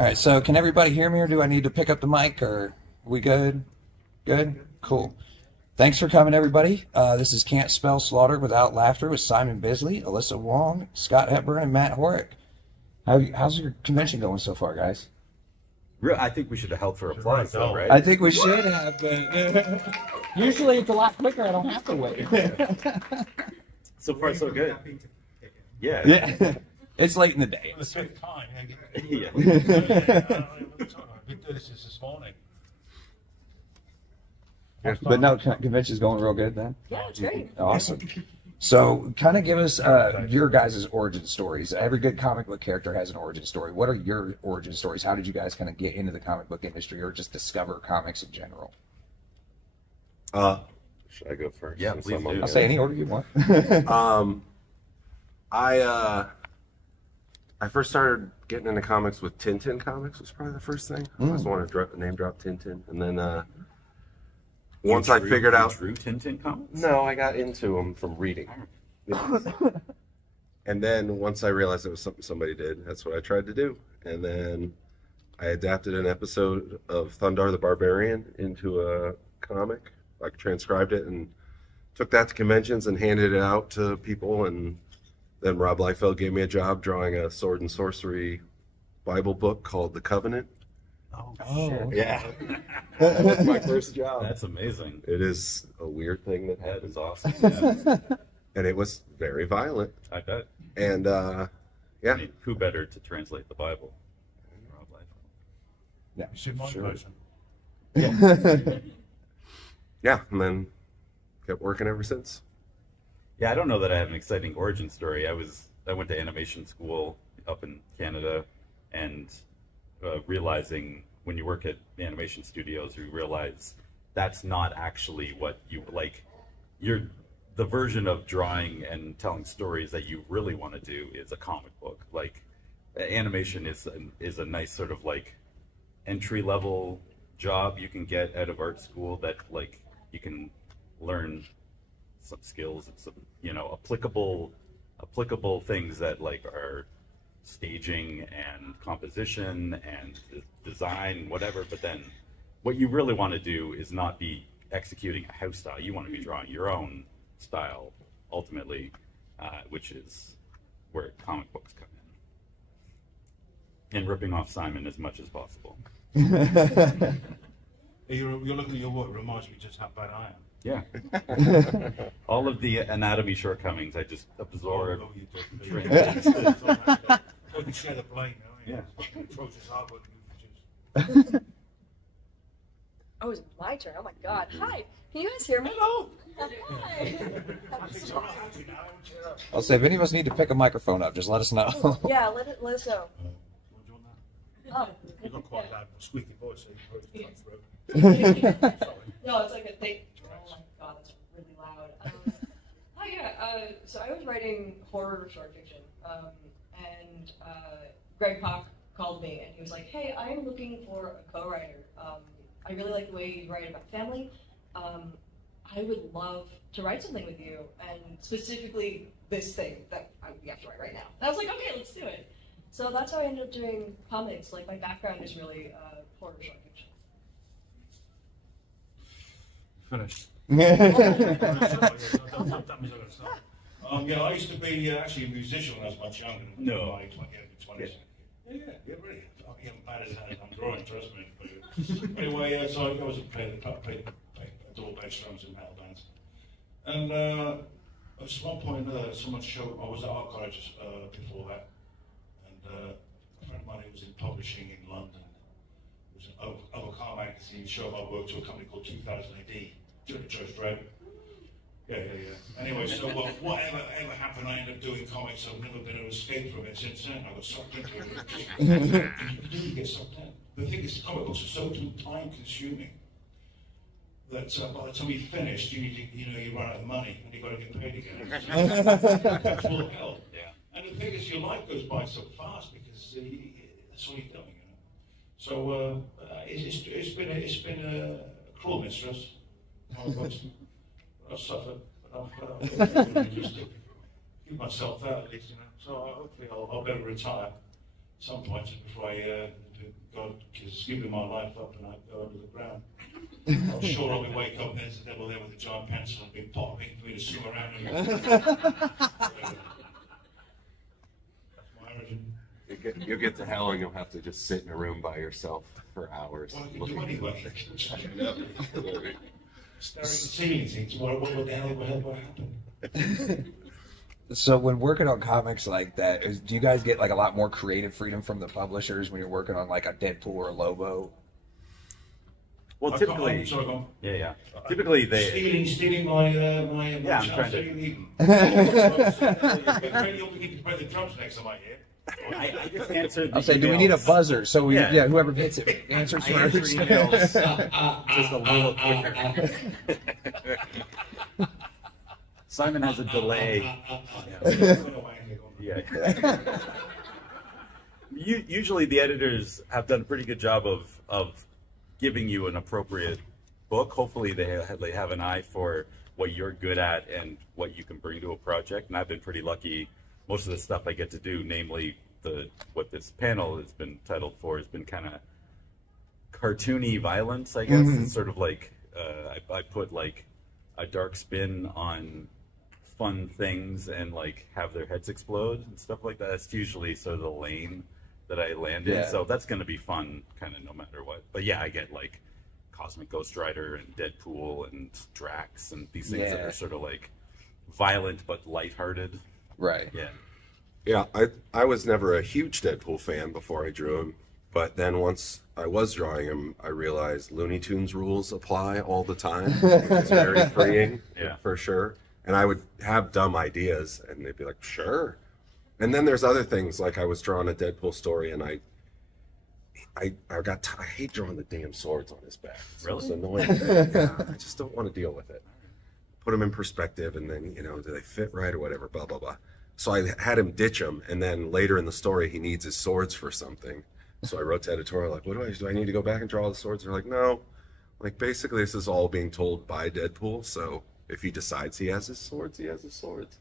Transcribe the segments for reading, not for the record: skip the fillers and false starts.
All right, so can everybody hear me, or do I need to pick up the mic, or we good? Good? Cool. Thanks for coming, everybody. This is Can't Spell Slaughter Without Laughter with Simon Bisley, Alyssa Wong, Scott Hepburn, and Matt Horak. How's your convention going so far, guys? I think we should have held for applause, though, right? I think we should have, but usually it's a lot quicker. I don't have to wait. So far, so good. Yeah. Yeah. It's late in the day. The fifth time. Yeah. We've been doing this since this morning. But no, convention's going real good then? Yeah, it's great. Awesome. So kind of give us your guys' origin stories. Every good comic book character has an origin story. What are your origin stories? How did you guys kind of get into the comic book industry, or just discover comics in general? Should I go first? Yeah, please do. I'll say any order you want. I first started getting into comics with Tintin comics. Was probably the first thing. I just want to name drop Tintin, and then once I figured out True Tintin comics. No, I got into them from reading. And then once I realized it was something somebody did, that's what I tried to do. And then I adapted an episode of Thundar the Barbarian into a comic. I transcribed it and took that to conventions and handed it out to people. And then Rob Liefeld gave me a job drawing a sword and sorcery Bible book called The Covenant. Oh, yeah. That was my first job. That's amazing. It is a weird thing that That happens. is awesome. Yeah. And it was very violent. I bet. And yeah. I mean, who better to translate the Bible? Rob Liefeld. yeah. You see my version? Yeah, and then kept working ever since. Yeah, I don't know that I have an exciting origin story. I went to animation school up in Canada, and realizing when you work at animation studios, you realize that's not actually what you like. The version of drawing and telling stories that you really want to do is a comic book. Like, animation is a nice sort of like entry level job you can get out of art school that like you can learn some skills and some applicable things that like are staging and composition and design, whatever. But then what you really want to do is not be executing a house style. You want to be drawing your own style ultimately, which is where comic books come in, and ripping off Simon as much as possible. You're looking at your work, reminds me just how bad I am. Yeah. All of the anatomy shortcomings I just absorb. Oh, you can share the blame, Yeah. Atrocious artwork. Oh, it's my turn. Oh my god. Hi. Can you guys hear me? Hello. Hi. I'll say if any of us need to pick a microphone up, just let us know. Yeah, let us know. Oh. You've got quite a loud, squeaky voice, so you probably can't throw. No, it's like a thing. Oh my god, that's really loud. Hi, yeah. So I was writing horror short fiction, and Greg Pak called me, and he was like, "Hey, I'm looking for a co-writer. I really like the way you write about family. I would love to write something with you, and specifically this thing that we have to write right now." And I was like, "Okay, let's do it." So that's how I ended up doing comics. Like, my background is really horror short fiction. Finished. Yeah. Yeah, I used to be actually a musician when I was much younger. No. Like 20s. Yeah, really. I'm bad as I'm drawing, trust me. But anyway, so I was playing double bass drums in metal bands. And at one point, someone showed, I was at art college before that. And a friend of mine who was in publishing in London, it was an Overcar magazine, showed my work to a company called 2000 AD. Church Dredd. Yeah. Anyway, so whatever happened, I ended up doing comics. I've never been able to escape from it since then. I got sucked into it. You get sucked in. The thing is, comic books are so time-consuming that by the time you finish, you run out of money and you've got to get paid again. It's full of hell. Yeah. And the thing is, your life goes by so fast because that's all you're doing. So it's been a cruel mistress. I've suffered, but I've just to keep myself out at least, So hopefully I'll better retire at some point before I God is giving my life up and I go under the ground. I'm sure I'll be wake up and there's the devil there with a giant pencil and a big pot of ink for me to swim around in. That's my origin. You'll get to hell and you'll have to just sit in a room by yourself for hours. What I can do anyway. Staring at the ceiling, thinking, what the hell will happen? So when working on comics like that, do you guys get like a lot more creative freedom from the publishers when you're working on like a Deadpool or a Lobo? Well, typically, yeah. Typically, they stealing my yeah. I'm trying to. You'll begin to play the drums next time I hear. I just answered. I'll say, do we need a buzzer? So we, yeah, whoever hits it answers first. Emails just a little quicker. Simon has a delay. Yeah. Usually, the editors have done a pretty good job of giving you an appropriate book. Hopefully, they have an eye for what you're good at and what you can bring to a project. And I've been pretty lucky. Most of the stuff I get to do, namely what this panel has been titled for, has been kind of cartoony violence, I guess. It's sort of like I put like a dark spin on fun things and like have their heads explode and stuff like that. That's usually sort of the lane that I land in. So that's going to be fun kind of no matter what. But yeah, I get like Cosmic Ghost Rider and Deadpool and Drax and these things that are sort of like violent but lighthearted. Right. Yeah. Yeah, I was never a huge Deadpool fan before I drew him, but then once I was drawing him, I realized Looney Tunes rules apply all the time. It's very freeing, for sure. And I would have dumb ideas, and they'd be like, sure. And then there's other things, like I was drawing a Deadpool story, and I hate drawing the damn swords on his back. It's annoying. I just don't want to deal with it. Put them in perspective, and then, do they fit right or whatever, blah, blah, blah. So I had him ditch them, and then later in the story, he needs his swords for something. So I wrote to editorial, like, what do I need to go back and draw the swords? They're like, no. Like, basically, this is all being told by Deadpool, so if he decides he has his swords, he has his swords.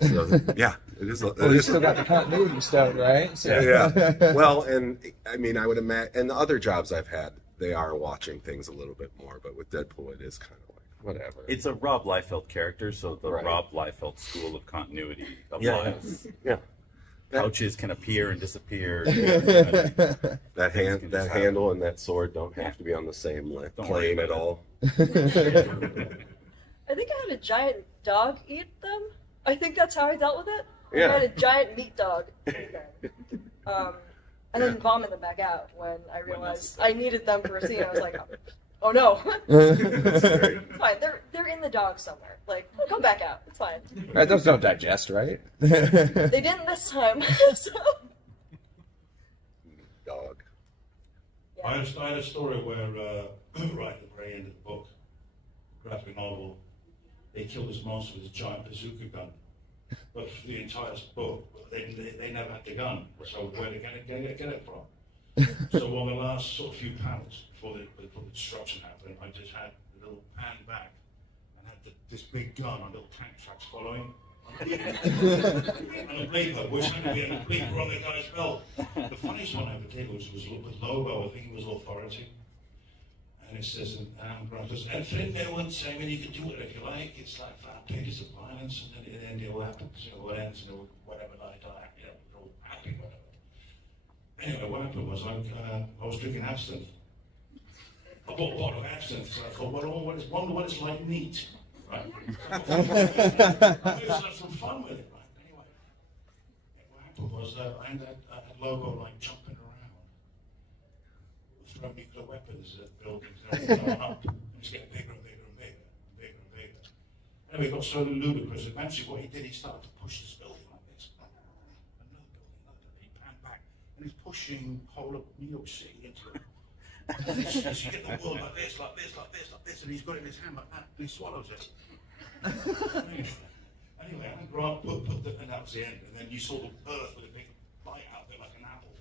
So, yeah, it is. Well, you still got the continuity stuff, right? So. Yeah. Well, and I mean, I would imagine, and the other jobs I've had, they are watching things a little bit more, but with Deadpool, it is kind of like, whatever. It's a Rob Liefeld character, so the Rob Liefeld school of continuity applies. Yeah. Pouches can appear and disappear. That handle and that sword don't have to be on the same plane at all. I think I had a giant dog eat them. I think that's how I dealt with it. Yeah. I had a giant meat dog. And then vomit them back out when I realized I needed them for a scene. I was like, oh no. It's fine. They're in the dog somewhere. Like, they'll come back out. It's fine. Right, those don't digest, right? They didn't this time. So. Dog. Yeah. I had a story where, right at the very end of the book, graphic novel, they killed this monster with a giant bazooka gun. But for the entire book, they never had the gun. So where they get it from? So on the last sort of few panels before the destruction happened, I just had a little pan back and had this big gun on little tank tracks following. And a bleeper, which had to be a bleeper on the guy's belt. The funniest one I ever did was with Lobo. I think he was Authority. And it says, and Fred Newman saying, you can do it if you like. It's like 5 pages of violence, and then it all happens, what ends, whatever, like that, we're all happy, whatever. Anyway, what happened was I was drinking absinthe. I bought a bottle of absinthe, so I thought, wonder what it's like neat, right? I just had some fun with it, right? Anyway, what happened was I had Lobo like jumping around. Throw nuclear weapons at buildings and everything up. And it's getting bigger and bigger and bigger and bigger and bigger. Anyway, it got so ludicrous. Eventually, what he did, he started to push this building like this. Another building. He panned back. And he's pushing the whole of New York City into it. And so you get the world like this, like this, like this, like this, and he's got it in his hand like that, and he swallows it. Anyway, and Grant and that was the end. And then you saw the earth with a big bite out of it like an apple.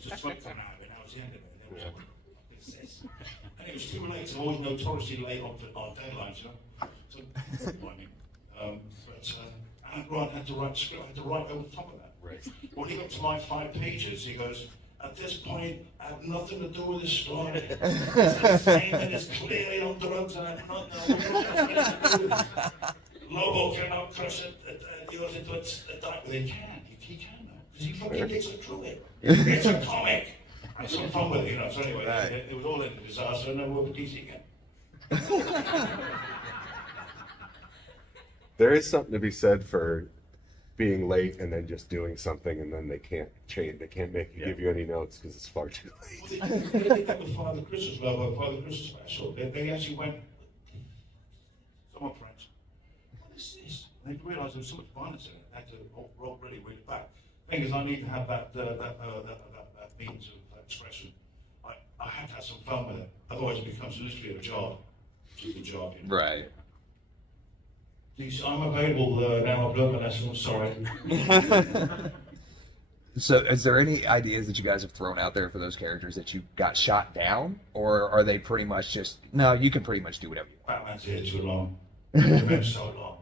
Just went from out of it, and that was the end of it. And it was too late, so always notoriously late on deadlines, So, I mean, and Grant had to write script, I had to write over the top of that. Right. When he got to my 5 pages, he goes, at this point, I have nothing to do with the story. Simon is clearly on drugs, and I do not know what to do with it. Lobo cannot crush it, yours into a dark. He can now, because he fucking gets it through it. It's a comic. I had some fun with it, you know. So anyway, it was all in a disaster, and then we're with DC again. There is something to be said for being late and then just doing something, and then they can't change. They can't make you give you any notes because it's far too late. Well, they did that with Father Christmas, Lobo, Father Christmas special. They actually went. Someone French. What is this? And they realised there was so much violence in it. They had to roll really back. The thing is, I need to have that means of expression. I have to have some fun with it. Otherwise, it becomes literally a job. Just a job, you know? Right. I'm available now. I've learned my lesson. I'm sorry. So, is there any ideas that you guys have thrown out there for those characters that you got shot down, or are they pretty much just no? You can pretty much do whatever you want. Batman's here too long. It's been so long.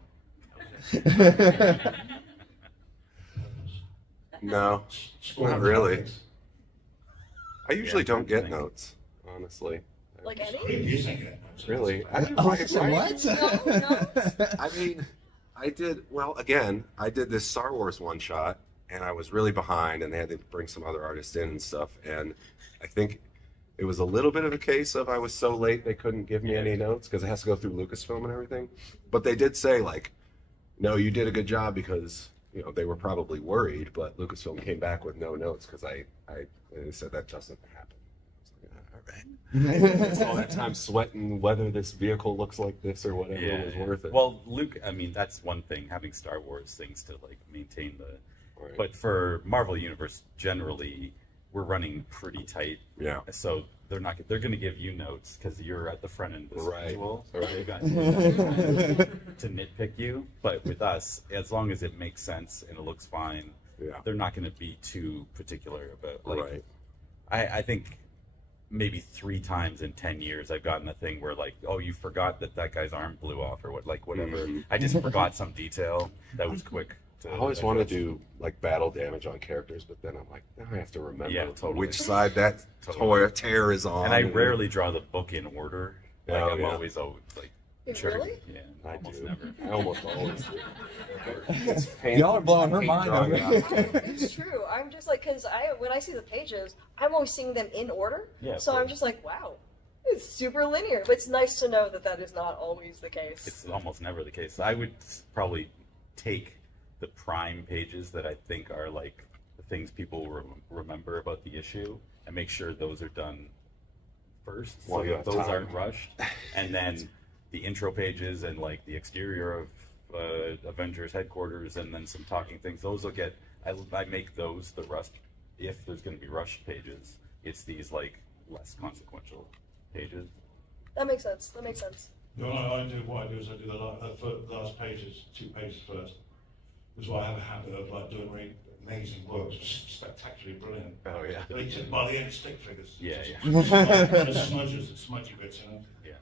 No, not really. I usually don't get notes, honestly. Like any? Creepy, isn't it? Really? Alexa, what? No. I mean, I did this Star Wars one shot, and I was really behind, and they had to bring some other artists in and stuff, and I think it was a little bit of a case of I was so late they couldn't give me any notes, because it has to go through Lucasfilm and everything. But they did say, like, no, you did a good job, because, you know, they were probably worried, but Lucasfilm came back with no notes, because they said that doesn't happen. Right. All that time sweating whether this vehicle looks like this or whatever was worth it. Well, Luke, I mean, that's one thing, having Star Wars things to like maintain the. Right. But for Marvel Universe, generally, we're running pretty tight. Yeah. So they're going to give you notes because you're at the front end of the schedule. Right. You got to nitpick you. But with us, as long as it makes sense and it looks fine, they're not going to be too particular about. Like, right. I think. Maybe 3 times in 10 years I've gotten a thing where like, oh, you forgot that guy's arm blew off or whatever. Mm-hmm. I just forgot some detail that was quick. I always want to do like battle damage on characters, but then I'm like, now I have to remember which side that tear is on. And I rarely draw the book in order. Like, I'm always like. Really? Yeah, I almost do. never. I almost always do. Y'all are blowing her mind. It's true. I'm just like, because when I see the pages, I'm always seeing them in order. Yeah, so I'm just like, wow, it's super linear. But it's nice to know that that is not always the case. It's almost never the case. I would probably take the prime pages that I think are like the things people remember about the issue and make sure those are done first, so that those aren't rushed, and then the intro pages and like the exterior of Avengers headquarters and then some talking things. Those will get. I make those the rust. If there's going to be rushed pages, it's these like less consequential pages. That makes sense. That makes sense. You know, what I do is I do the last pages, 2 pages first. Which is why I have a habit of like doing really amazing work, just spectacularly brilliant. Oh yeah. They tip by the end stick figures. Yeah. Smudges and smudgy bits, you know. Yeah.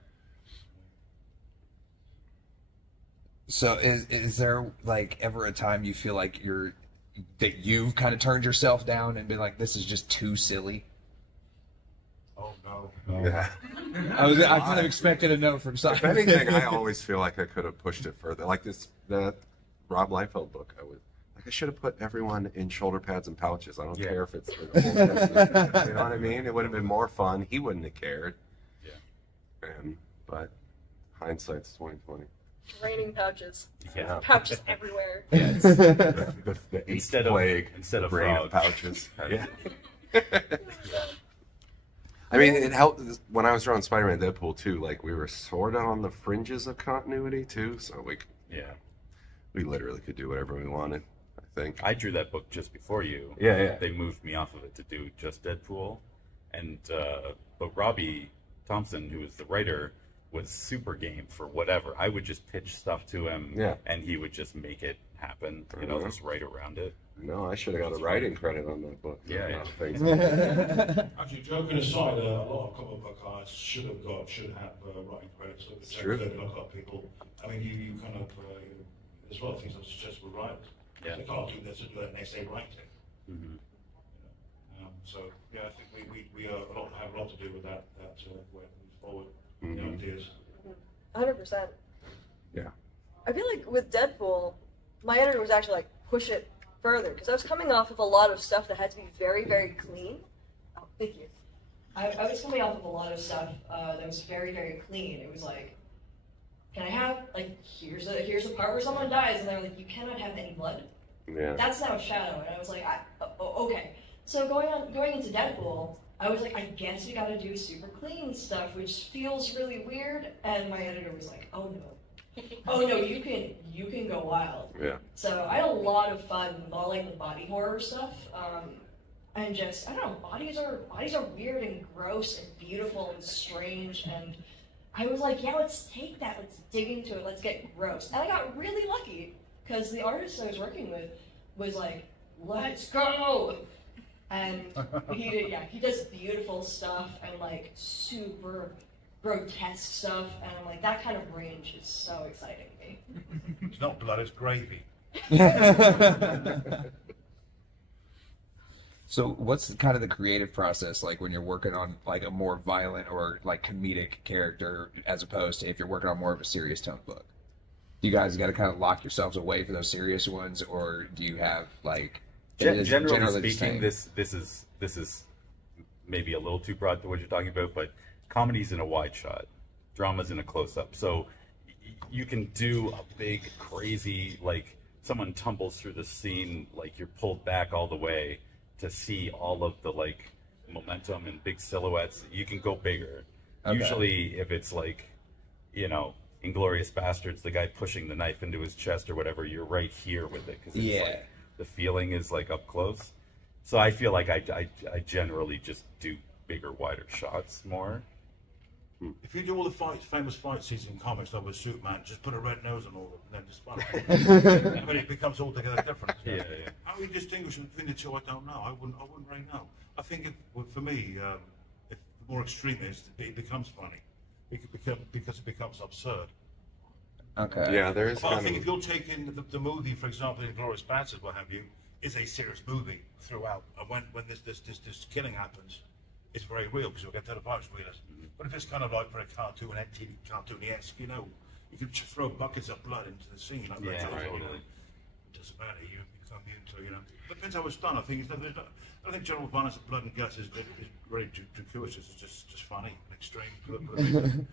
So is there like ever a time you feel like you've kind of turned yourself down and been like, this is just too silly? Oh no. Yeah. I kind of expected a no from Simon. If anything, I always feel like I could have pushed it further. Like that Rob Liefeld book, I should have put everyone in shoulder pads and pouches. I don't care if it's for the whole person. You know what I mean? It would have been more fun. He wouldn't have cared. Yeah. But hindsight's 2020. Raining pouches. Yeah. Pouches everywhere. Yeah, The instead of brain frog. pouches. Yeah. I mean, it helped when I was drawing Spider-Man and Deadpool too. Like we were sort of on the fringes of continuity too, so we literally could do whatever we wanted. I think I drew that book just before you. Yeah. They moved me off of it to do just Deadpool, and but Robbie Thompson, who was the writer, was super game for whatever. I would just pitch stuff to him, and he would just make it happen. You know, just write around it. No, I should have got a writing credit on that book. Yeah. Actually, joking aside, a lot of comic book artists should have writing credits. It's true. A lot of people. I mean, you kind of there's a lot of things I suggest with writers. Yeah. They can't do this or do that next day write it. Mm-hmm. So yeah, I think we have a lot to do with that way forward. Ideas. 100%. Yeah. I feel like with Deadpool, my editor was actually like, push it further, because I was coming off of a lot of stuff that had to be very, very clean. Oh, thank you. I was coming off of a lot of stuff that was very, very clean. It was like, can I have, like, here's the part where someone dies, and they're like, you cannot have any blood. Yeah. That's now a shadow, and I was like, okay. So going into Deadpool, I was like, I guess we gotta do super clean stuff, which feels really weird, and my editor was like, oh no. Oh no, you can go wild. Yeah. So I had a lot of fun with all like the body horror stuff. And just, I don't know, bodies are weird and gross and beautiful and strange, and I was like, yeah, let's take that, let's dig into it, let's get gross. And I got really lucky, because the artist I was working with was like, let's go! And he does beautiful stuff and like super grotesque stuff, and I'm like, that kind of range is so exciting to me. It's not blood, it's gravy. So what's kind of the creative process like when you're working on like a more violent or like comedic character as opposed to if you're working on more of a serious tone book? Do you guys got to kind of lock yourselves away for those serious ones, or do you have like generally speaking, this is maybe a little too broad to what you're talking about, but comedy's in a wide shot, drama's in a close-up, so you can do a big crazy, like someone tumbles through the scene, like you're pulled back all the way to see all of the like momentum and big silhouettes. You can go bigger. Okay. Usually if it's like, you know, Inglourious Bastards, the guy pushing the knife into his chest or whatever, you're right here with it, because it's like the feeling is like up close. So I feel like I generally just do bigger, wider shots more. If you do all the famous fight scenes in comics, like with Superman, just put a red nose on all of them, and then just fun. I mean, it becomes altogether different. Yeah. How you distinguish between the two, I don't know. I wouldn't really know. I think for me, if the more extreme is, it becomes funny, because it becomes absurd. Okay. Yeah, there is. But I think if you're taking the movie, for example, Inglourious Bastards, what have you, is a serious movie throughout, and when this killing happens, it's very real, because you'll get to the vibes realism. But if it's kind of like very cartoony-esque, you know, you can just throw buckets of blood into the scene. Like It doesn't matter, you become immune to, you know. Depends how it's done. I think I think general violence of blood and guts is very gratuitous. It's just funny and extreme.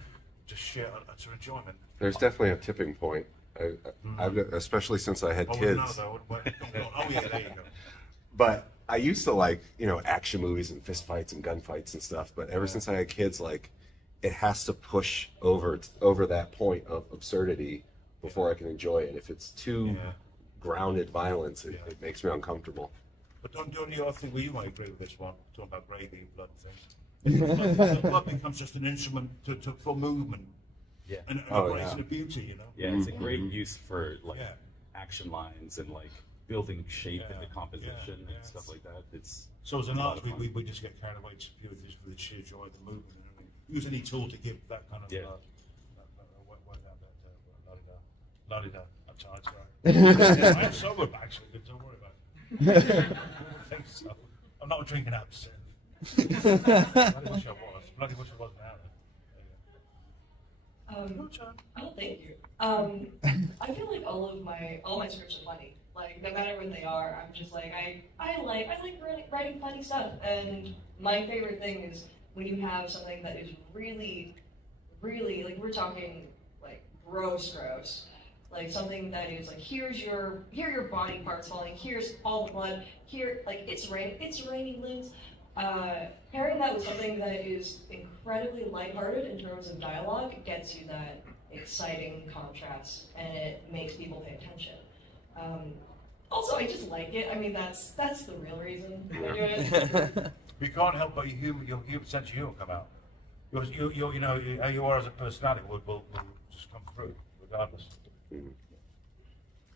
Just sheer utter enjoyment. There's definitely a tipping point. I've especially since I had kids. Oh yeah, there you go. But I used to like, you know, action movies and fist fights and gunfights and stuff. But ever since I had kids, like, it has to push over that point of absurdity before I can enjoy it. And if it's too grounded violence, it makes me uncomfortable. But don't you think, well, you might agree with this one, talking about gravy, blood and things. Blood becomes just an instrument for movement. Yeah. And a beauty, you know? Yeah, it's a great use for like action lines and like building shape into composition and stuff like that. So as an art, we just get carried away just for the sheer joy of the movement. Use any tool to give that kind of la-di-da. I'm tired, sorry. I'm sober, actually, but don't worry about it. I don't think so. I'm not drinking absinthe. Bloody wish I was. Bloody wish I wasn't out there. Oh, thank you. I feel like all my scripts are funny. Like, no matter what they are, I'm just like, I like writing funny stuff. And my favorite thing is when you have something that is really, really, like, we're talking like gross. Like something that is like, here are your body parts falling, here's all the blood, here, like, it's raining limbs. Pairing that with something that is incredibly lighthearted in terms of dialogue, it gets you that exciting contrast, and it makes people pay attention. Also, I just like it. I mean, that's the real reason I do it. You can't help but your human sense of humor come out. You know, how you are as a personality will just come through, regardless.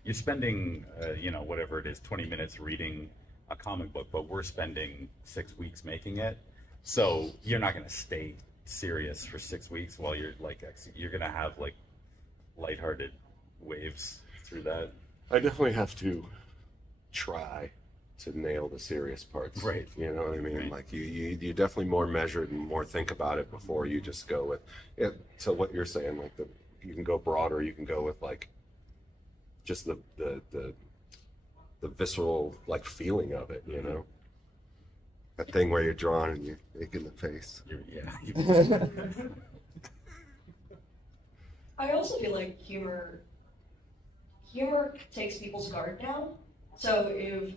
You're spending, you know, whatever it is, 20 minutes reading a comic book, but we're spending 6 weeks making it. So you're not going to stay serious for 6 weeks while you're like, you're going to have like lighthearted waves through that. I definitely have to try nail the serious parts. Right. You know what I mean? Right. Like you definitely more measured and more think about it before you just go with it. To what you're saying, like you can go broader, you can go with like just the visceral like feeling of it, you know? That thing where you're drawn and you're making the face. Yeah. I also feel like humor takes people's guard down. So if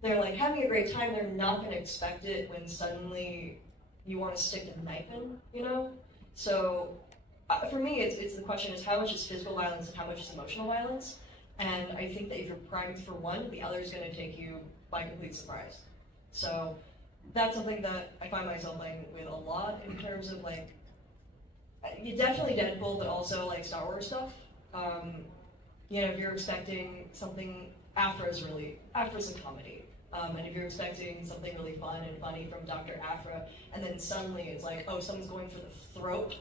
they're like having a great time, they're not going to expect it when suddenly you want to stick a knife in, you know? So for me, it's the question is how much is physical violence and how much is emotional violence? And I think that if you're primed for one, the other is going to take you by complete surprise. So that's something that I find myself playing with a lot in terms of like, definitely Deadpool, but also like Star Wars stuff. You know, if you're expecting something, Afra's a comedy. And if you're expecting something really fun and funny from Dr. Afra, and then suddenly it's like, oh, someone's going for the throat,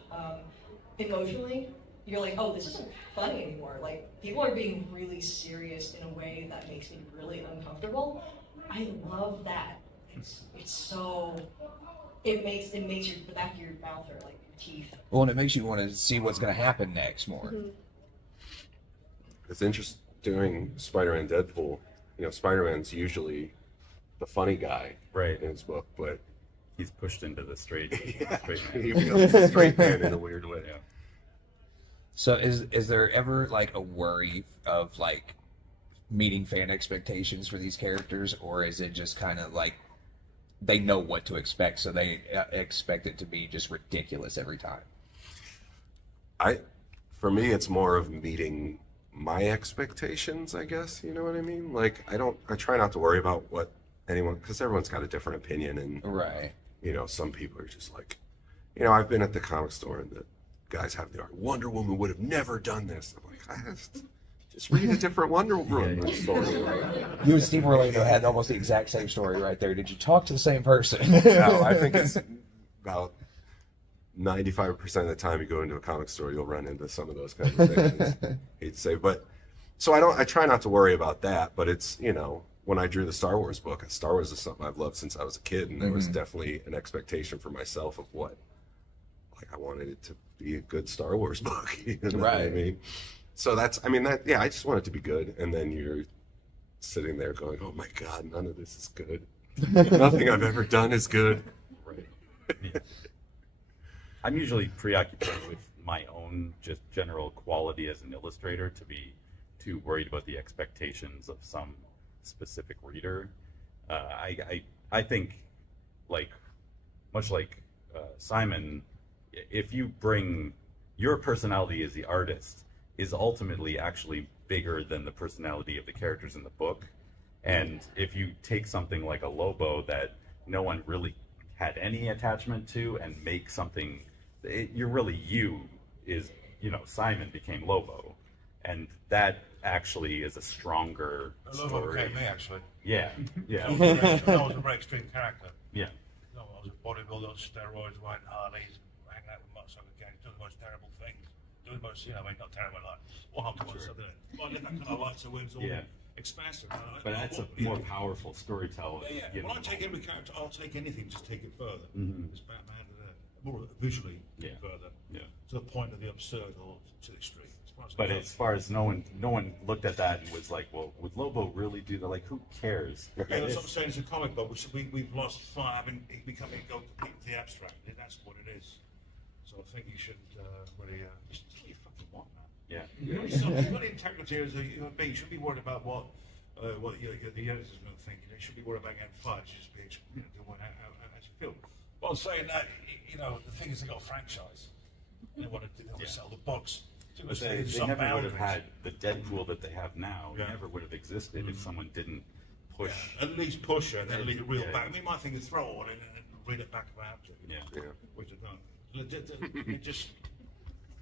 emotionally, you're like, oh, this isn't funny anymore. Like, people are being really serious in a way that makes me really uncomfortable. I love that. It's so, it makes the back of your mouth hurt, like your teeth. Well, and it makes you want to see what's going to happen next more. Mm-hmm. It's interesting doing Spider-Man Deadpool. You know, Spider-Man's usually the funny guy Right. in his book, but He's pushed into the straight he man. becomes a straight man in a weird way. Yeah. So is there ever like a worry of like meeting fan expectations for these characters, or is it just kind of like they know what to expect, so they expect it to be just ridiculous every time? For me, it's more of meeting my expectations, I guess. You know what I mean? Like, I try not to worry about what anyone, because everyone's got a different opinion, and Right. you know, some people are just like, you know, I've been at the comic store and the guys have the argument, Wonder Woman would have never done this. I'm like, just read a different Wonder Woman story. You and Steve Orlando had almost the exact same story right there. Did you talk to the same person? No, I think it's about 95% of the time you go into a comic store, you'll run into some of those kinds of things. Hate to say, but so I try not to worry about that. But it's, you know, when I drew the Star Wars book, Star Wars is something I've loved since I was a kid, and there was definitely an expectation for myself of what, like, I wanted it to be a good Star Wars book. You know what I mean? So yeah, I just want it to be good, and then you're sitting there going, oh my God, none of this is good. Nothing I've ever done is good. Right. Yeah. I'm usually preoccupied with my own just general quality as an illustrator to be too worried about the expectations of some specific reader. I think, like, much like Simon, if you bring your personality as the artist is ultimately actually bigger than the personality of the characters in the book. And if you take something like a Lobo that no one really had any attachment to and make something, you're really you know, Simon became Lobo. And that actually is a stronger story. Lobo became me, actually. Yeah, yeah. I was a very extreme character. Yeah. No, I was a bodybuilder on steroids, riding Harleys, hanging out with motorcycle gangs, doing the most terrible things. Doing the most, you know, I mean, not terrible, like, well, I'm sure. Well, I live that kind of life, so it's all expansive. But that's a more powerful storytelling. Yeah. When I take every character, I'll take anything, just take it further. It's Batman, more visually further. Yeah. To the point of the absurd or to the extreme. But as far as no one looked at that and was like, well, would Lobo really do that? Like, who cares? Yeah, that's what I'm saying. It's a comic book. We've lost fire. I mean, becoming go completely to the abstract. That's what it is. So I think you should really just do what you fucking want, man. Yeah. You've got integrity as a human being. You should be worried about what the editors are going to think. You should be worried about getting fired. Just be, you know, doing how you feel. Well, saying that, you know, the thing is they got a franchise. They want to sell the books. But they never would have had the Deadpool that they have now. It never would have existed if someone didn't push. Yeah, at least push it and then lead it real back. I mean, my thing is throw it in and read it back if I have to. Which I don't. It just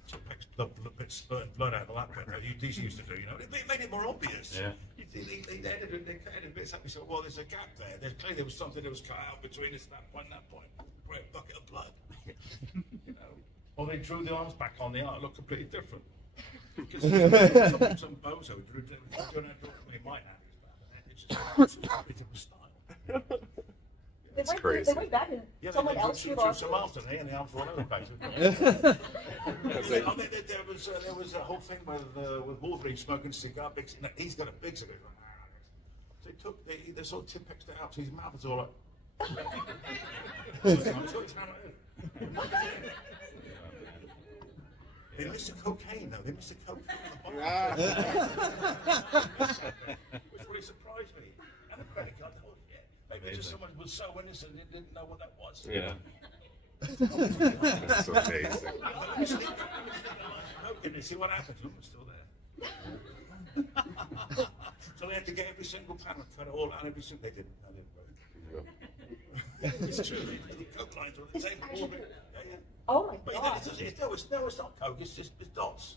takes the blood out of the lap. DC used to do, you know. It made it more obvious. Yeah. They edited bits up and said, well, there's a gap there. Clearly there was something that was cut out between this and that point. Great bucket of blood. You know. Well, they drew the arms back on the art, looked completely different. Because some bozo drew it might have, it's just a different style. That's crazy. They went back and someone else drew some after me, and the arms were all over the place. There was a whole thing with Wolverine smoking a cigar. He's got a big cigar. So they sort of Tipp-Exed it out, so his mouth was all like. They missed the cocaine, though. They missed the cocaine on the bottom. Which really surprised me. And the credit card, oh, yeah. Maybe just someone was so innocent and didn't know what that was. Yeah. That's amazing. Let me see what happens. Look, it's still there. So they had to get every single panel and cut it all out. Every single. They didn't. It's true. They did coke lines on the table. Yeah. Oh my god. It's not coke. It's dots.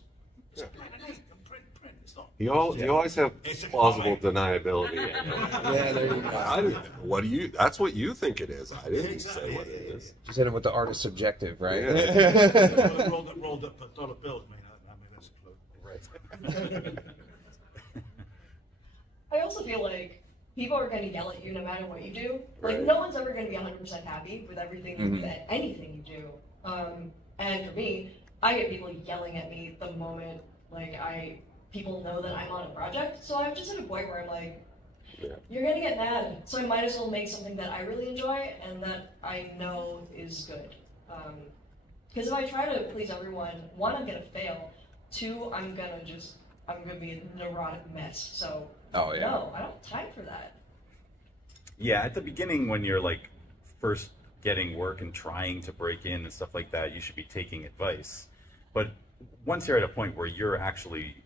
It's a pen and ink and print. It's not. You always have plausible deniability. Yeah, there you go. That's what you think it is. I didn't say what it is. Just hit him with the artist subjective, right? Yeah. rolled up dollar bills, man. I mean, that's a clue. Right. I also feel like people are going to yell at you no matter what you do. Like, Right. no one's ever going to be 100% happy with everything, anything you do. And for me, I get people yelling at me the moment, like, people know that I'm on a project. So I'm just at a point where I'm like, you're going to get mad. So I might as well make something that I really enjoy and that I know is good. Because if I try to please everyone, one, I'm going to fail. Two, I'm going to be a neurotic mess. So, Oh, yeah. no, I don't have time for that. Yeah, at the beginning when you're like first getting work and trying to break in and stuff like that, you should be taking advice. But once you're at a point where you're actually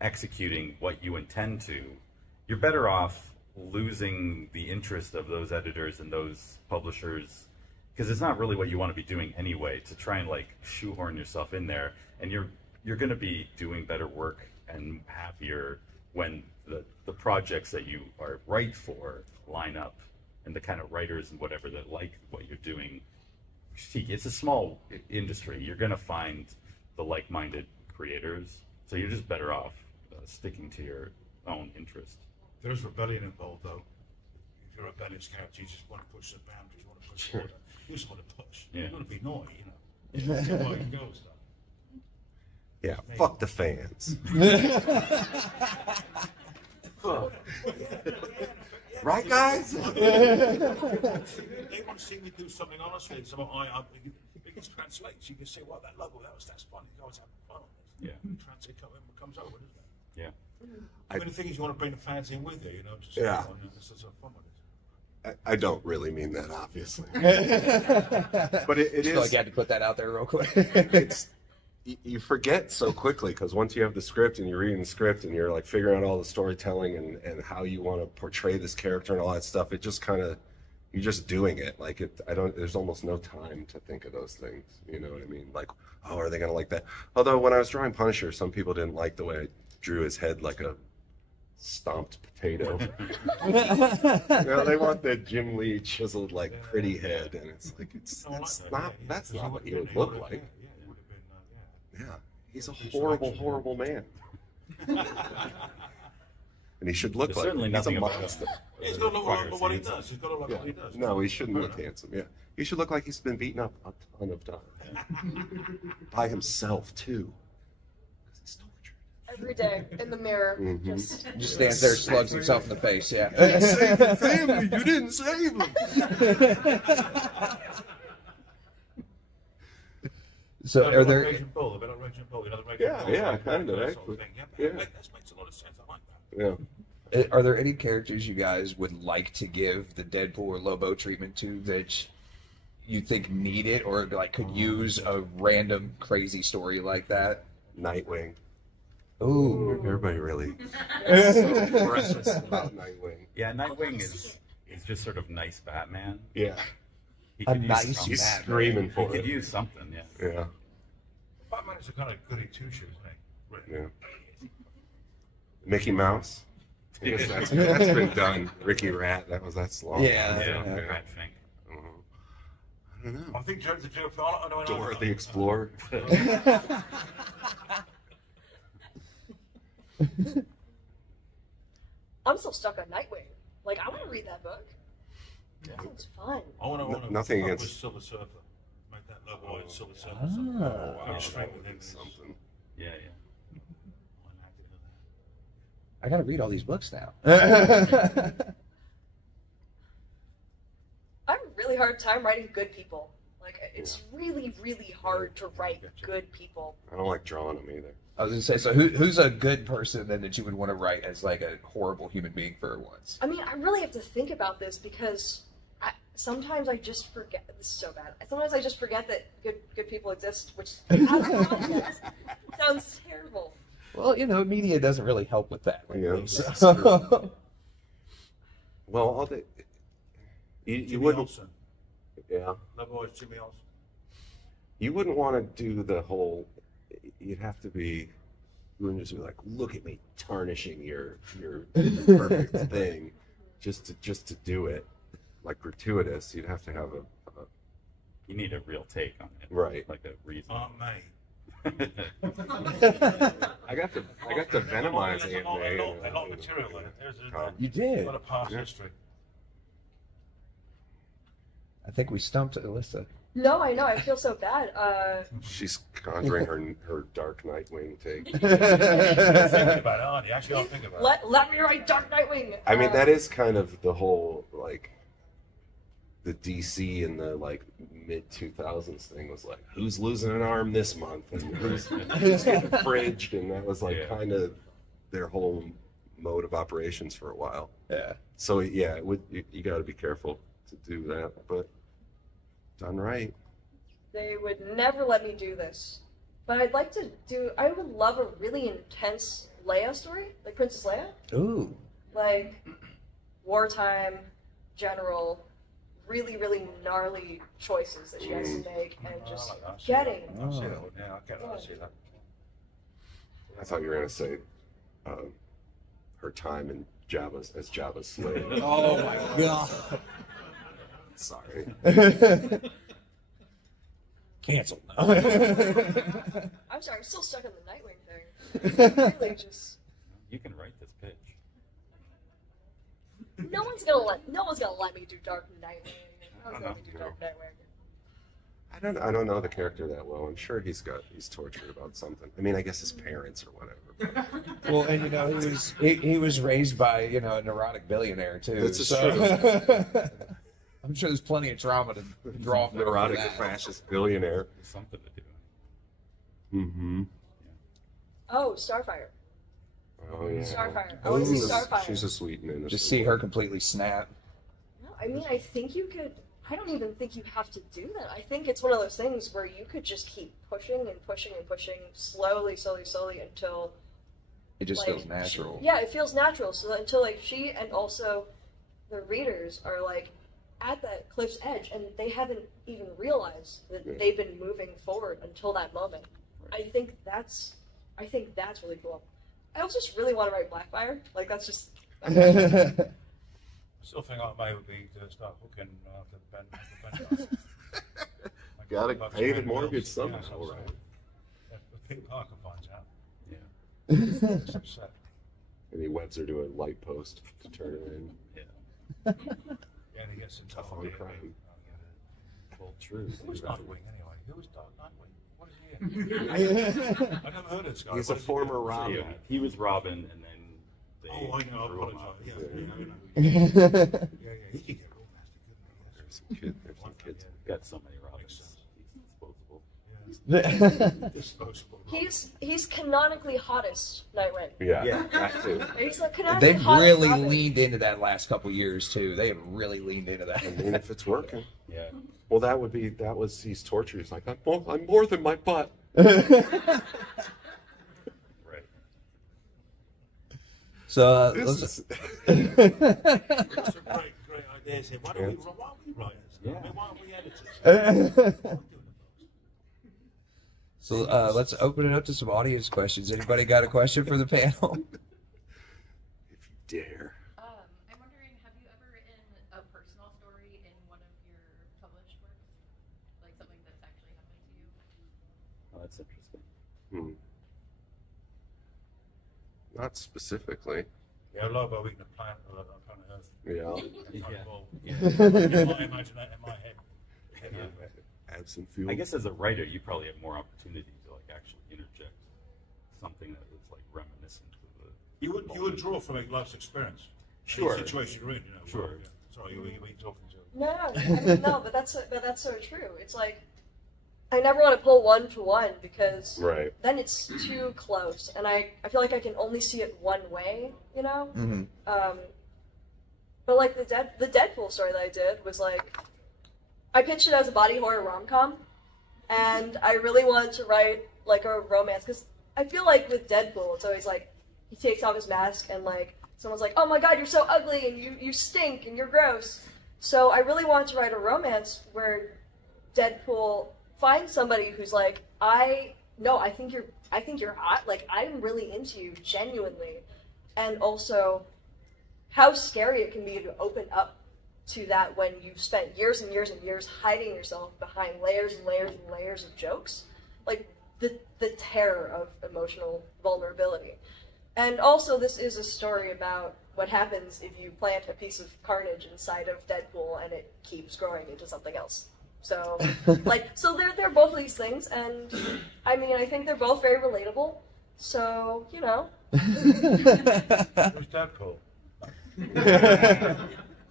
executing what you intend to, you're better off losing the interest of those editors and those publishers, because it's not really what you want to be doing anyway, to try and like shoehorn yourself in there. And you're going to be doing better work and happier when the projects that you are right for line up, and the kind of writers and whatever that like what you're doing. It's a small industry. You're going to find the like-minded creators, so you're just better off sticking to your own interest. There is rebellion involved, though. If you're a rebellious character, you just want to push the boundaries, you want to push order. You just want to push. Yeah. You want to be naughty, you know. See where you can go and stuff. Yeah, fuck the fans. Right, guys? They want to see me do something honestly, so it gets translates. You can say, well, that's funny. I was having fun on this. Yeah. Translate comes over, doesn't it? Yeah. I mean, the thing is, you want to bring the fans in with you, you know, to see Yeah. this is fun with it. I don't really mean that, obviously. But it Just is. feel like you had to put that out there real quick. You forget so quickly, because once you have the script and you're reading the script and you're like figuring out all the storytelling and how you want to portray this character and all that stuff, it just kind of, you're just doing it. Like there's almost no time to think of those things. You know what I mean? Like, oh, are they going to like that? Although when I was drawing Punisher, some people didn't like the way I drew his head like a stomped potato. You know, they want that Jim Lee chiseled like pretty head, and it's like that's not what he would look like. Yeah, he's a horrible man. And he should look There's like certainly he's nothing a about monster. He's got to look like what he does. He's got to look like what he does. No, he shouldn't look handsome. Yeah, he should look like he's been beaten up a ton of times by himself too. It's torture. Every day in the mirror, Just stands there, slugs himself in the face. Yeah. Save the family. You didn't save them. So, are there? Yeah, kind of. Actually. Yeah. That makes a lot of sense. I like that. Yeah. Are there any characters you guys would like to give the Deadpool or Lobo treatment to that you think need it, or like could use a random crazy story like that? Nightwing. Ooh. Everybody really so precious about Nightwing. Yeah, Nightwing is just sort of nice Batman. Yeah. He A could use nice something. He's screaming for He could it. use something, yeah. Yeah. Batman is a kind of goody two-shoes, isn't he? Really. Yeah. Mickey Mouse. I guess that's been done. Ricky Rat. That's long. Yeah. Yeah, Rat Fink. I don't know. I think the joke. Dora the Explorer. I'm still stuck on Nightwing. Like, I want to read that book. That sounds fun. I want to Nothing with against- Silver Surfer. Make that Lobo and Silver Surfer. Ah. Something. Wow, Go straight that with would him. be something. Yeah, yeah. I'd like to do that. I got to read all these books now. I have a really hard time writing good people. Like, it's really, really hard to write good people. I don't like drawing them either. I was gonna say, so who's a good person then that you would want to write as like a horrible human being for once? I mean, I really have to think about this because sometimes I just forget. This is so bad. Sometimes I just forget that good people exist, which sounds terrible. Well, you know, media doesn't really help with that. Yeah. So. Well, all the you Jimmy wouldn't. Olsen. Yeah. Lobo is Jimmy Olsen. You wouldn't want to do the whole. You'd have to be. You wouldn't just be like, look at me tarnishing your perfect thing, just to do it, like gratuitous. You'd have to have a You need a real take on it. Right. Like a reason. Oh, mate. I got to venomizing it. A lot of material there. There's You did. a lot of past history. Uh, I think we stumped Alyssa. No, I know. I feel so bad. She's conjuring her Dark Nightwing take. Thinking about it, aren't you? Actually, I'll think about it. Let me write Dark Nightwing. I mean, that is kind of the whole like the DC in the like mid 2000s thing was like, who's losing an arm this month and who's getting fridged, and that was like kind of their whole mode of operations for a while. Yeah. So yeah, you got to be careful to do that, but done right. They would never let me do this. But I'd like to do... I would love a really intense Leia story. Like Princess Leia. Ooh. Like, wartime, general, really, really gnarly choices that she has to make. And just getting... I see that one. Yeah, I get it. I see that. I thought you were gonna say her time in Jabba's slave. Oh my god. Sorry. Cancelled. I'm sorry, I'm still stuck on the Nightwing thing. Really just... You can write this pitch. No one's gonna let me do Dark Nightwing. No one's gonna let me do Dark Nightwing. I don't know the character that well. I'm sure he's tortured about something. I mean, I guess his parents or whatever. Well, and you know, he was raised by, you know, a neurotic billionaire too. This is so. true. I'm sure there's plenty of trauma to draw from Neurotic that. fascist billionaire. There's something to do. Mm-hmm. Oh, Starfire. Oh yeah. Starfire. I want to see Starfire. She's a sweet and innocent. Just see her completely snap. No, I mean, I think you could... I don't even think you have to do that. I think it's one of those things where you could just keep pushing and pushing and pushing slowly until... It just like, feels natural. Yeah, it feels natural. So that until, like, she and also the readers are, like, at that cliff's edge, and they haven't even realized that they've been moving forward until that moment. I think that's really cool. I also just really want to write Blackfire. Like, that's just... Still think I may would be to start hooking the Ben. Gotta pay the mortgage somehow, right? If Peter Parker finds out, Yeah. it's upset. And he weds her to a light post to turn it in. Yeah. Yeah, and he gets in Tough trouble. on Yeah. crime. Well, true. Who was Nightwing anyway? Who was Dark Nightwing? What is he? I never heard of this guy. He's What a does he former do? Robin. Yeah, he was Robin, and then they Oh, I know. I threw him apologize. out. Yeah, Yeah. yeah, he could get real nasty, couldn't he? There's some kids. Got so many Robins. Makes sense. He's disposable. Disposable. He's canonically hottest Nightwing. Yeah, that too. He's like canonically They've hottest really Robin. leaned into that last couple years too. They have really leaned into that. I mean, if it's working. Yeah. Well, he's tortured. He's like, I'm more than my butt. Right. So This let's. is- Got some great ideas here. Why don't we writers? Yeah. I mean, why aren't we editors? So let's open it up to some audience questions. Anybody got a question for the panel? If you dare. I'm wondering, have you ever written a personal story in one of your published works? Like something that's actually happened to you? Oh, that's interesting. Not specifically. Yeah, Lobo eating a planet Earth. Yeah. In my imagination, in my head. Add some fuel. I guess as a writer, you probably have more opportunity to like actually interject something that is like reminiscent of the. You would draw from a life's experience. Sure. Any situation you're in, you know. Sure. Well, yeah. Sorry, you were talking to. No, I mean, no, but that's so true. It's like I never want to pull one to one because Right. then it's too close, and I feel like I can only see it one way, you know. Mm-hmm. But like the Deadpool story that I did was like I pitched it as a body horror rom-com, and I really wanted to write like a romance because I feel like with Deadpool it's always like he takes off his mask and like someone's like, oh my god, you're so ugly and you stink and you're gross. So I really wanted to write a romance where Deadpool finds somebody who's like, I think you're hot. Like, I'm really into you, genuinely. And also how scary it can be to open up to that when you've spent years and years and years hiding yourself behind layers and layers and layers of jokes. Like the terror of emotional vulnerability. And also, this is a story about what happens if you plant a piece of carnage inside of Deadpool and it keeps growing into something else. So, so they're both of these things, and I mean, I think they're both very relatable. So, you know. Who's Deadpool?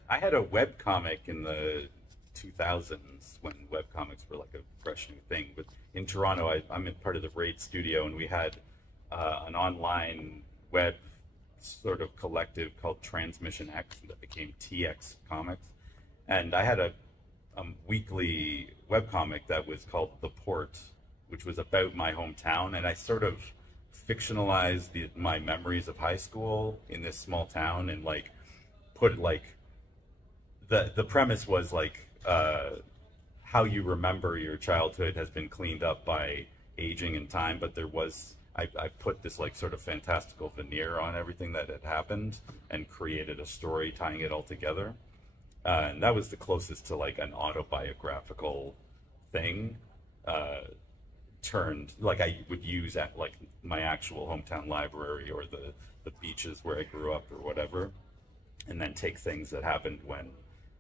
I had a webcomic in the 2000s when webcomics were like a fresh new thing. But in Toronto, I'm in part of the Raid studio, and we had an online web sort of collective called Transmission X that became TX Comics. And I had a weekly webcomic that was called The Port, which was about my hometown. And I sort of fictionalized my memories of high school in this small town and like put like the premise was like how you remember your childhood has been cleaned up by aging and time, but there was I put this like sort of fantastical veneer on everything that had happened and created a story tying it all together. And that was the closest to like an autobiographical thing. Turned like I would use at like my actual hometown library or the beaches where I grew up or whatever, and then take things that happened when,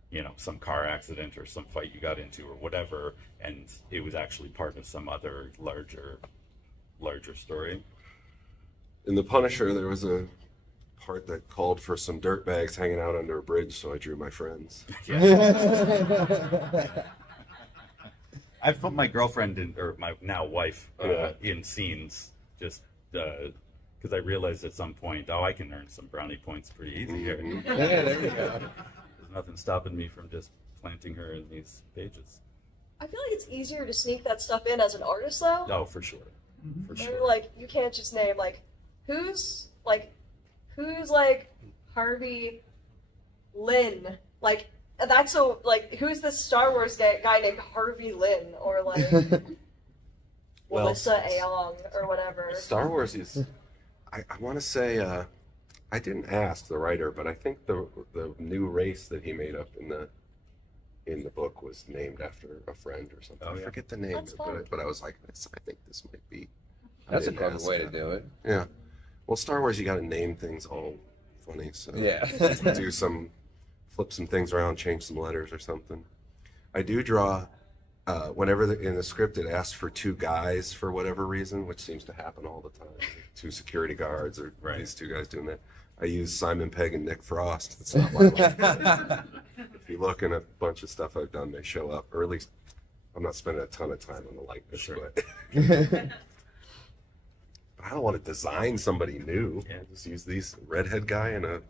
you know, some car accident or some fight you got into or whatever, and it was actually part of some other larger story. In The Punisher, there was a part that called for some dirtbags hanging out under a bridge, so I drew my friends. I've put my girlfriend in, or my now wife, in scenes just because I realized at some point, I can earn some brownie points pretty easy here. Yeah, there you go. There's nothing stopping me from just planting her in these pages. I feel like it's easier to sneak that stuff in as an artist, though. Oh, for sure. For And, sure. like, you can't just name, like, who's Harvey Lynn? Like, that's so, like, who's this Star Wars guy named Harvey Lynn? Or, like, Well, Alyssa Wong, or whatever. Star Wars is, I want to say, I didn't ask the writer, but I think the new race that he made up in the book was named after a friend or something. Oh, I yeah. forget the name, That's fun. but I was like, I think this might be. I That's a didn't clever ask way to that. do it. Yeah. Well, Star Wars, you got to name things all funny, so Yeah. flip some things around, change some letters or something. I do draw. Whenever in the script it asks for two guys for whatever reason, which seems to happen all the time, two security guards or these two guys doing that. I use Simon Pegg and Nick Frost. It's not my life. If you look in a bunch of stuff I've done, they show up. Or at least I'm not spending a ton of time on the likeness. Sure. But I don't want to design somebody new. Yeah. Just use these redhead guy and a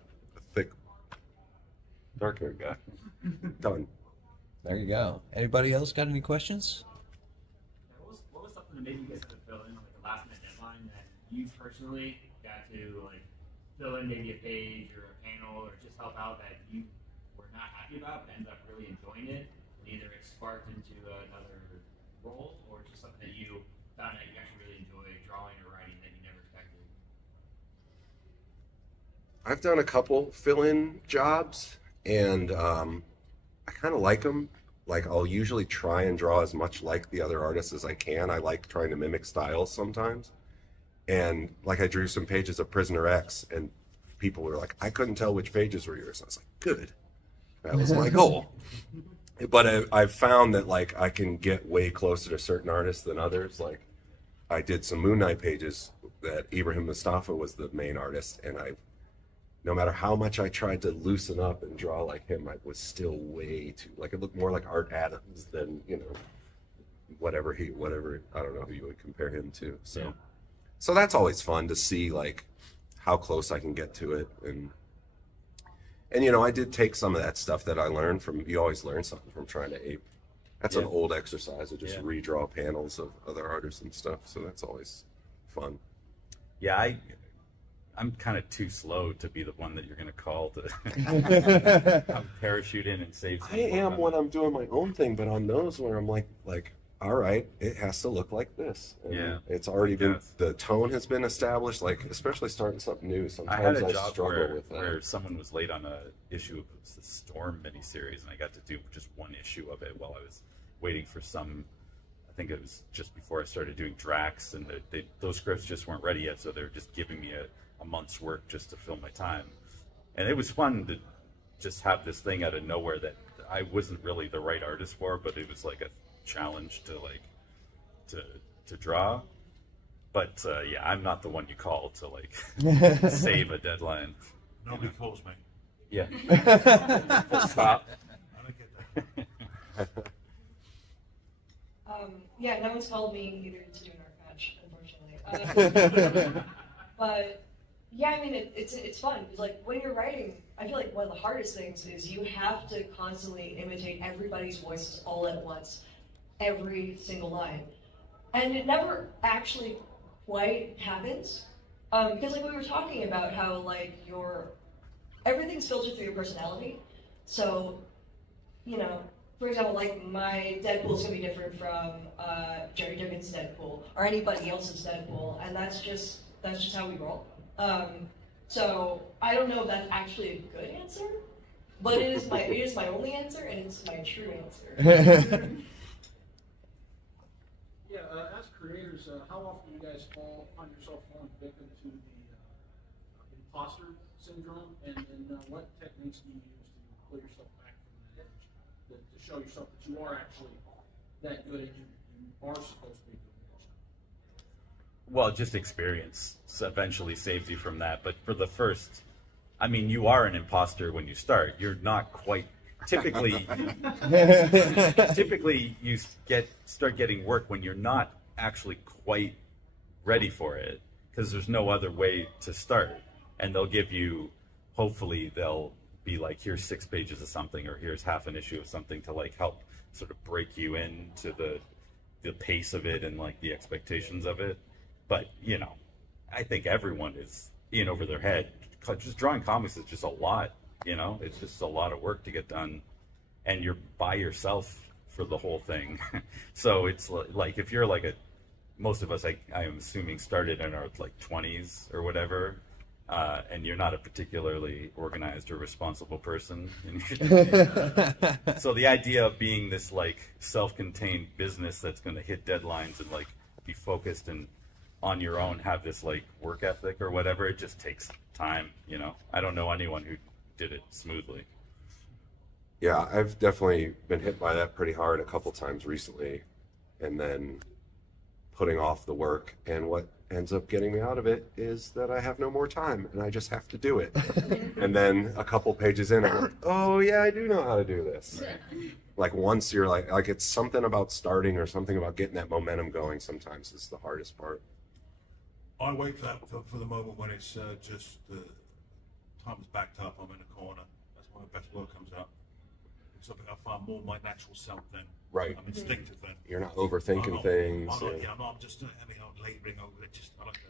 thick dark-haired guy. Done. There you go. Anybody else got any questions? What was something that maybe you guys had to fill in on like a last minute deadline that you personally got to like fill in maybe a page or a panel or just help out that you were not happy about but ended up really enjoying it, and either it sparked into another role or just something that you found that you actually really enjoyed drawing or writing that you never expected? I've done a couple fill-in jobs, and I kind of like them. Like, I'll usually try and draw as much like the other artists as I can. I like trying to mimic styles sometimes. And like, I drew some pages of Prisoner X, and people were like, I couldn't tell which pages were yours. I was like, good. That was my goal. But I've found that like I can get way closer to certain artists than others. Like I did some Moon Knight pages that Ibrahim Mustafa was the main artist, and no matter how much I tried to loosen up and draw like him, I was still way too, like it looked more like Art Adams than, you know, whatever, I don't know who you would compare him to. So, yeah. So that's always fun to see like how close I can get to it. And you know, I did take some of that stuff that I learned from, you always learn something from trying to ape. That's an old exercise to just redraw panels of other artists and stuff. So that's always fun. Yeah, I'm kind of too slow to be the one that you're going to call to parachute in and save. I am when I'm doing my own thing, but on those where I'm like, all right, it has to look like this. And yeah, it's already been, the tone has been established. Like especially starting something new, sometimes I had a job struggle with that. Where someone was late on a issue of the Storm miniseries, and I got to do just one issue of it while I was waiting for some. I think it was just before I started doing Drax, and those scripts just weren't ready yet, so they were just giving me a month's work just to fill my time. And it was fun to just have this thing out of nowhere that I wasn't really the right artist for, but it was like a challenge to like to draw. But yeah, I'm not the one you call to like save a deadline. Nobody calls me. Yeah. Full stop. I don't get that. Yeah, no one's called me either to do an art match, unfortunately. But yeah, I mean, it's fun. It's like when you're writing, I feel like one of the hardest things is you have to constantly imitate everybody's voices all at once, every single line. And it never actually quite happens. Because like we were talking about how like everything's filtered through your personality. So, you know, for example, like my Deadpool's gonna be different from Jerry Duggan's Deadpool or anybody else's Deadpool, and that's just how we roll. So I don't know if that's actually a good answer, but it is my only answer, and it's my true answer. Yeah, as creators, how often do you guys find yourself falling victim to the imposter syndrome, and what techniques do you use to pull yourself back from that edge, to show yourself that you are actually that good and you are supposed to be doing it? Well, just experience eventually saves you from that. But for the first, I mean, you are an imposter when you start. You're not quite. Typically, you start getting work when you're not actually quite ready for it, because there's no other way to start. And they'll give you, hopefully, they'll be like, here's 6 pages of something, or here's half an issue of something to like help sort of break you into the pace of it and like the expectations of it. But you know, I think everyone is in over their head. Just drawing comics is just a lot. You know, it's just a lot of work to get done, and you're by yourself for the whole thing. So it's like if you're like most of us, I am assuming, started in our like 20s or whatever, and you're not a particularly organized or responsible person. So the idea of being this like self-contained business that's going to hit deadlines and like be focused and on your own, have this like work ethic or whatever, it just takes time. You know, I don't know anyone who did it smoothly. Yeah, I've definitely been hit by that pretty hard a couple times recently, and then putting off the work, and what ends up getting me out of it is that I have no more time and I just have to do it. And then a couple pages in, I'm like, oh yeah, I do know how to do this. Like once you're like it's something about starting or something about getting that momentum going sometimes is the hardest part. I wait for the moment when it's just the time is backed up, I'm in a corner. That's when the best work comes out. It's something I find more my natural self then. Right. I'm instinctive then. You're not overthinking things. I'm just laboring over it. Just I like to,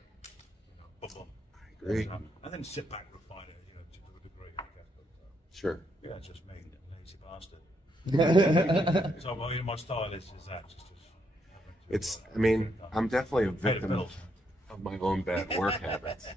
boom, boom. I agree. And then sit back and refine it, to a degree, I guess. But, sure. Yeah, it's just me, lazy bastard. So my style is that. It's. I mean, I'm definitely a victim of my own bad work habits.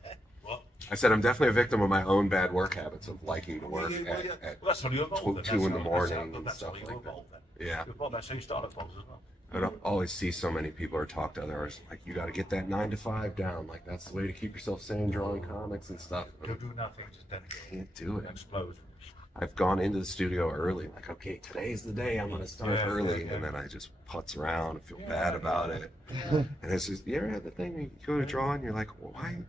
What? I said I'm definitely a victim of my own bad work habits of liking to work at that's how you evolve, 2 in the morning and that's stuff how you like evolve, that. Yeah. That's how you start evolving as well. I don't always see so many people or talk to others like, you got to get that 9 to 5 down. Like, that's the way to keep yourself sane drawing comics and stuff. You'll do nothing, just then Can't do it. explode. I've gone into the studio early, like, okay, today's the day I'm going to start early, and then I just putz around and feel bad about it. And it's just, you ever had the thing where you go to draw and you're like, well, why?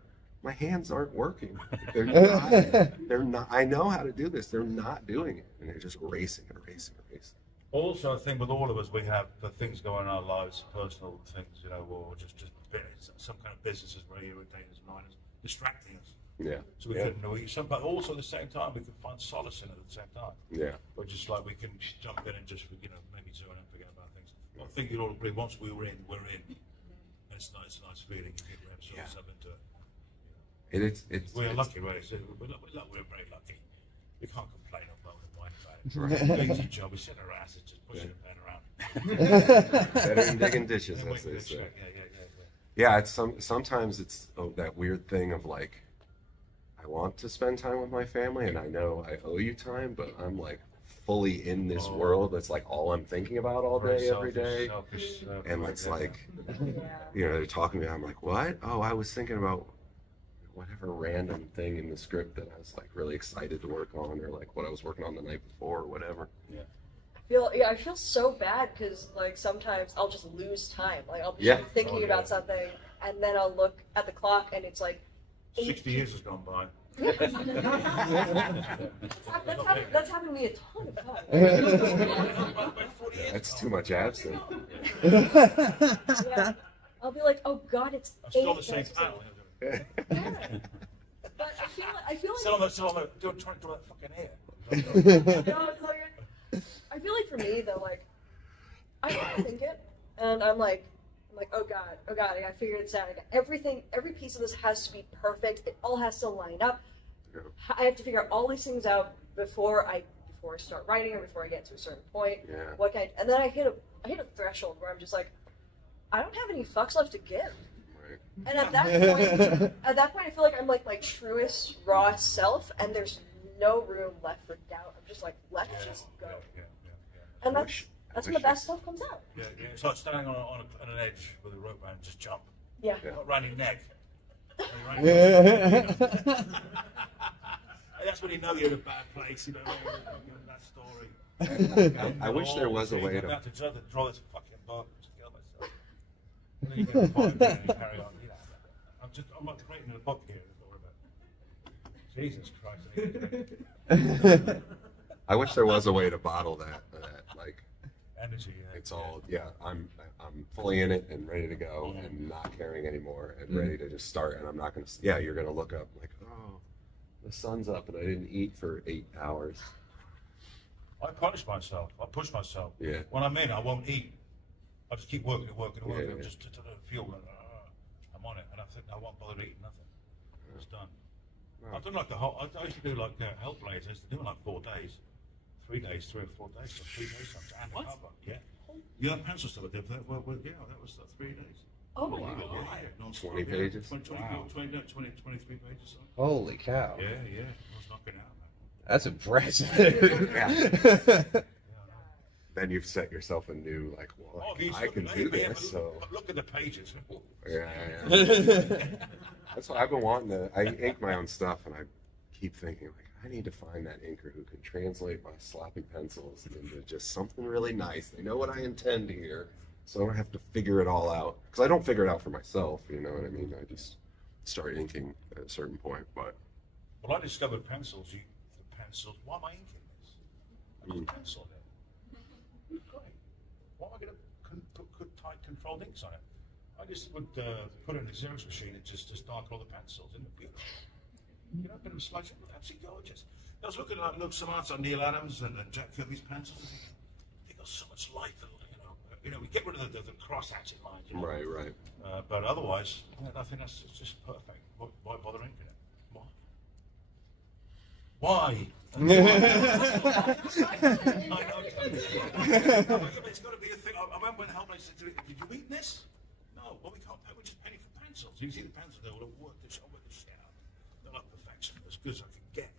My hands aren't working. They're not, I know how to do this. They're not doing it. And they're just racing and racing and racing. Also, I think with all of us, we have the things going on in our lives, personal things, you know, or just some kind of businesses where irritate us, minors, distracting us. Yeah. So we couldn't know each other, but also at the same time, we can find solace in it at the same time. Yeah. But just like we can jump in and just, you know, maybe zone and forget about things. I think you'll all agree, once we were in, we're in. And it's nice, a nice feeling. You can absorb yourself into it. We're lucky, right? So we're very lucky. We can't complain or moan and whine about it. Right. Lazy job, we sit our asses just pushing a pen around. Better than digging dishes, as they say. Yeah, it's sometimes it's that weird thing of like, I want to spend time with my family and I know I owe you time, but I'm like fully in this world. That's like all I'm thinking about all day, every day. And it's like, you know, they're talking to me, I'm like, what? Oh, I was thinking about whatever random thing in the script that I was like really excited to work on, or like what I was working on the night before or whatever. I feel so bad because like sometimes I'll just lose time. Like I'll be thinking about something and then I'll look at the clock and it's like 60 years has gone by. That's happened to me a ton of times. That's too much absent. I'll be like, oh god, it's I'm still the same pattern. But I feel like trying to do that fucking hair. I feel like for me though, like I overthink it, and I'm like, oh god, I figured this out. Every piece of this has to be perfect. It all has to line up. I have to figure all these things out before I start writing or before I get to a certain point. What kind? And then I hit a threshold where I'm just like, I don't have any fucks left to give. And at that point, I feel like I'm like my truest, rawest self, and there's no room left for doubt. I'm just like, let's just go. And that's when the best stuff comes out. It's like standing on an edge with a rope and just jump. Not around your neck. That's when you know you're in a bad place, you know, in that story. I wish there was a way to draw this fucking book and just kill myself. And then you get the point and you carry on. You know, I'm not creating a book here. Jesus Christ. I wish there was a way to bottle that like energy. It's all I'm fully in it and ready to go and not caring anymore and ready to just start, and I'm not gonna you're gonna look up like, oh, the sun's up and I didn't eat for 8 hours. I punish myself. I push myself. Yeah. When I'm in, I won't eat. I just keep working just to feel that I'm on it, and I think I won't bother eating nothing. It's done. I've done like I used to do like help blades. I used to do it like 4 days. 3 days, 3 or 4 days, so 3 days sometimes. And cover. Yeah, pencil stuff I did. That was 3 days. Oh my god. 20 pages? 23 pages. Holy cow. Yeah. I was knocking out. That's impressive. Then you've set yourself a new, like, well, I can do this, so... Look at the pages. Yeah. That's what I've been wanting to... I ink my own stuff, and I keep thinking, like, I need to find that inker who can translate my sloppy pencils into just something really nice. They know what I intend here, so I don't have to figure it all out. Because I don't figure it out for myself, you know what I mean? I just start inking at a certain point, but... Well, I discovered pencils. Why am I inking this? I put a pencil there. Great. Why am I going to put tight controlled inks on it? I just would put it in the Xerox machine and just darken all the pencils. Isn't it beautiful? You know, a bit of a sludge. Absolutely gorgeous. I was looking at some arts on Neil Adams and Jack Kirby's pencils. They got so much life. You know, we get rid of the cross-hatching lines. You know? Right. But otherwise, I think that's just perfect. Why bother inking it? Why? It's got to be a thing. I remember when Hellblade said to me, "Did you eat this?" No. Well, we can't pay. We're just paying for pencils. You see the pencils, they will work this shit out. They're not perfection, as good as I can get.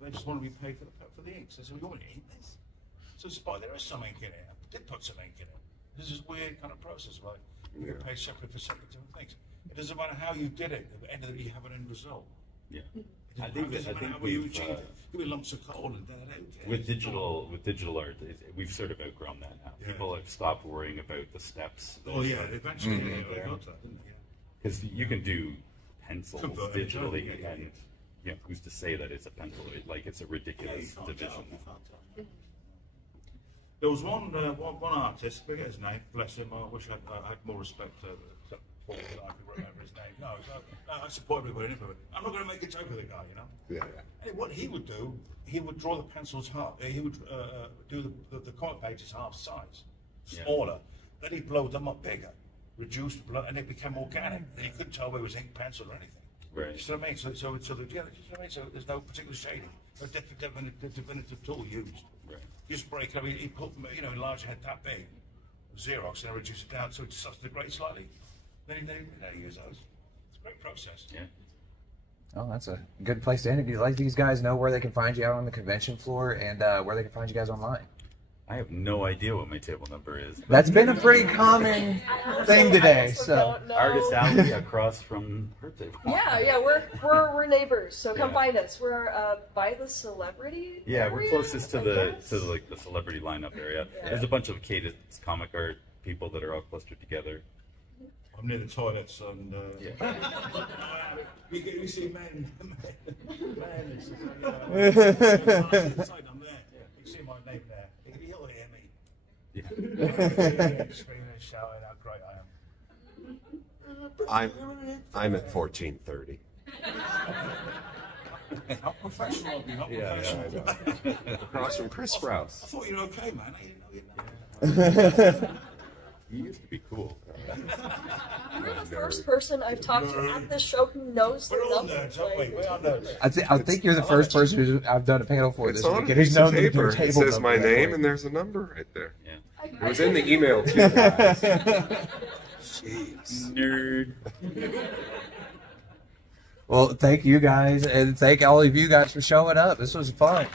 They just want to be paid for the inks. They said, "We want to eat this." So there is some ink in it. I did put some ink in it. This is weird kind of process, right? You get paid separate for separate different things. It doesn't matter how you did it. At the end of it, you have an end result. Yeah. I think you achieved it. Give me lumps of coal and with digital art, we've sort of outgrown that now. Yeah. People have stopped worrying about the steps. Oh yeah, eventually they got that, didn't they? Because you can do pencils digitally, and you know, who's to say that it's a pencil? Like it's a ridiculous division. There was one artist, I forget his name, bless him. I wish I had more respect for him than I could remember his name. No, I support everybody in it. I'm not going to make a joke of the guy, you know. Yeah. And what he would do, he would draw the pencils half. He would do the comic pages half size, smaller. Then he'd blow them up bigger, reduce the blood, and it became organic. And you couldn't tell where it was ink, pencil, or anything. Right. You see what I mean? So there's no particular shading, no definitive tool used. Right. You just break it up. He put, you know, enlarge a head that big, Xerox, and then reduce it down so it starts to degrade slightly. Then he use those. It's a great process. Yeah. Oh, that's a good place to end it. Do you let these guys know where they can find you out on the convention floor and where they can find you guys online? I have no idea what my table number is. That's been a pretty common thing today. So Artist Alley across from her table. Yeah, we're neighbors. So come find us. We're by the celebrity. Yeah, area, we're closest to the celebrity lineup area. Yeah. There's a bunch of Cadence comic art people that are all clustered together. I'm near the toilets and you see men. Inside, I'm there. You see my name there. He'll hear me. Yeah. Screaming and shouting how great I am. I'm at 14:30. How professional of you, not professional. Yeah, across from Chris Sprouse. I thought you were okay, man. I didn't know you. You used to be cool. You're the first person I've talked to at this show who knows the number. Nerds, aren't we? We are nerds. I think you're the first person who I've done a panel for this week. Who's known the table. It says my name and there's a number right there. Yeah. It was in the email too, guys. Jeez. Nerd. Well, thank you guys, and thank all of you guys for showing up. This was fun.